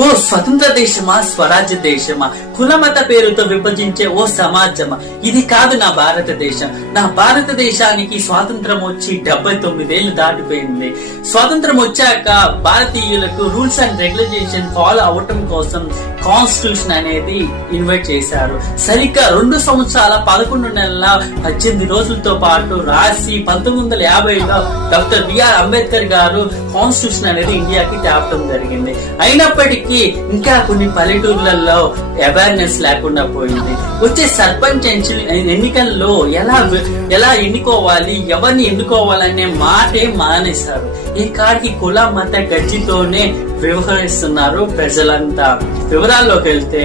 ఓ స్వతంత్ర దేశమా, స్వరాజ్య దేశమా, కులమత పేరుతో విభజించే ఓ సమాజమా, ఇది కాదు నా భారతదేశం. నా భారతదేశానికి స్వాతంత్రం వచ్చి 79 ఏళ్లు దాటిపోయింది. స్వాతంత్రం వచ్చాక భారతీయులకు రూల్స్ అండ్ రెగ్యులేషన్ ఫాలో అవటం కోసం కాన్స్టిట్యూషన్ అనేది ఇన్వైట్ చేశారు. సరిగ్గా 2 సంవత్సరాల 11 నెలల 18 రోజులతో పాటు రాసి 1950లో డాక్టర్ బిఆర్ అంబేద్కర్ గారు కాన్స్టిట్యూషన్ అనేది ఇండియాకి తేవడం జరిగింది. అయినప్పటికీ ఇంకా కొన్ని పల్లెటూర్లలో అవేర్నెస్ లేకుండా పోయింది. వచ్చే సర్పంచ్ ఎన్నికల్లో ఎలా ఎన్నుకోవాలి, ఎవరిని ఎన్నుకోవాలనే మాటే మానేశారు. ఈ కాడికి కుల మత గజ్జితోనే వ్యవహరిస్తున్నారు ప్రజలంతా. వివరాల్లోకి వెళ్తే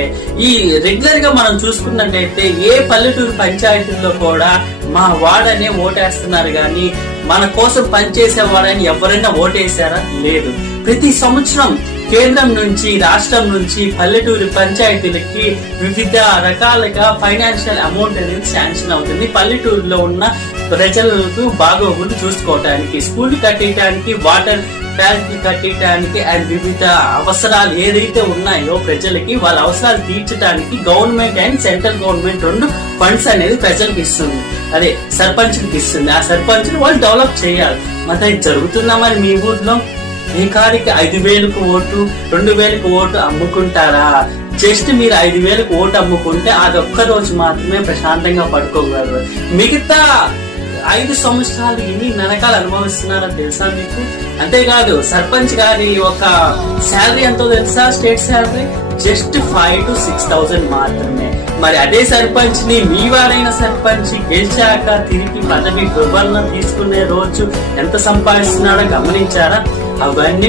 ఈ రెగ్యులర్ గా మనం చూసుకున్నట్టయితే ఏ పల్లెటూరు పంచాయతీల్లో కూడా మా వాడనే ఓటేస్తున్నారు గాని మన కోసం పనిచేసే వాడని ఎవరైనా ఓటేశారా? లేదు. ప్రతి సంవత్సరం కేంద్రం నుంచి రాష్ట్రం నుంచి పల్లెటూరు పంచాయతీలకి వివిధ రకాలుగా ఫైనాన్షియల్ అమౌంట్ అనేది శాంక్షన్ అవుతుంది. పల్లెటూరులో ఉన్న ప్రజలకు బాగోగులు చూసుకోవటానికి, స్కూల్ కట్టడానికి, వాటర్ ట్యాంక్ కట్టడానికి అండ్ వివిధ అవసరాలు ఏదైతే ఉన్నాయో ప్రజలకి వాళ్ళ అవసరాలు తీర్చడానికి government and central government 2 funds అనేది ప్రజలకు ఇస్తుంది. అదే సర్పంచ్కి ఇస్తుంది. ఆ సర్పంచ్ వాళ్ళు డెవలప్ చేయాలి. మరి జరుగుతుందా మరి మీ ఊర్లో? ఈ కాడికి 5,000కు ఓటు, 2,000కు ఓటు అమ్ముకుంటారా? జస్ట్ మీరు 5,000కు ఓటు అమ్ముకుంటే అది ఒక్క రోజు మాత్రమే ప్రశాంతంగా పడుకోగలరు. మిగతా 5 సంవత్సరాలు ఎన్ని నరకాలు అనుభవిస్తున్నారో తెలుసా మీకు? అంతేకాదు సర్పంచ్ గారి ఒక శాలరీ ఎంతో తెలుసా? స్టేట్ శాలరీ జస్ట్ 5,000 to 6,000 మాత్రమే. మరి అదే సర్పంచ్ ని మీ వారైన సర్పంచ్ గెలిచాక తిరిగి పదవి వివరణ తీసుకునే రోజు ఎంత సంపాదిస్తున్నాడో గమనించారా? అవన్నీ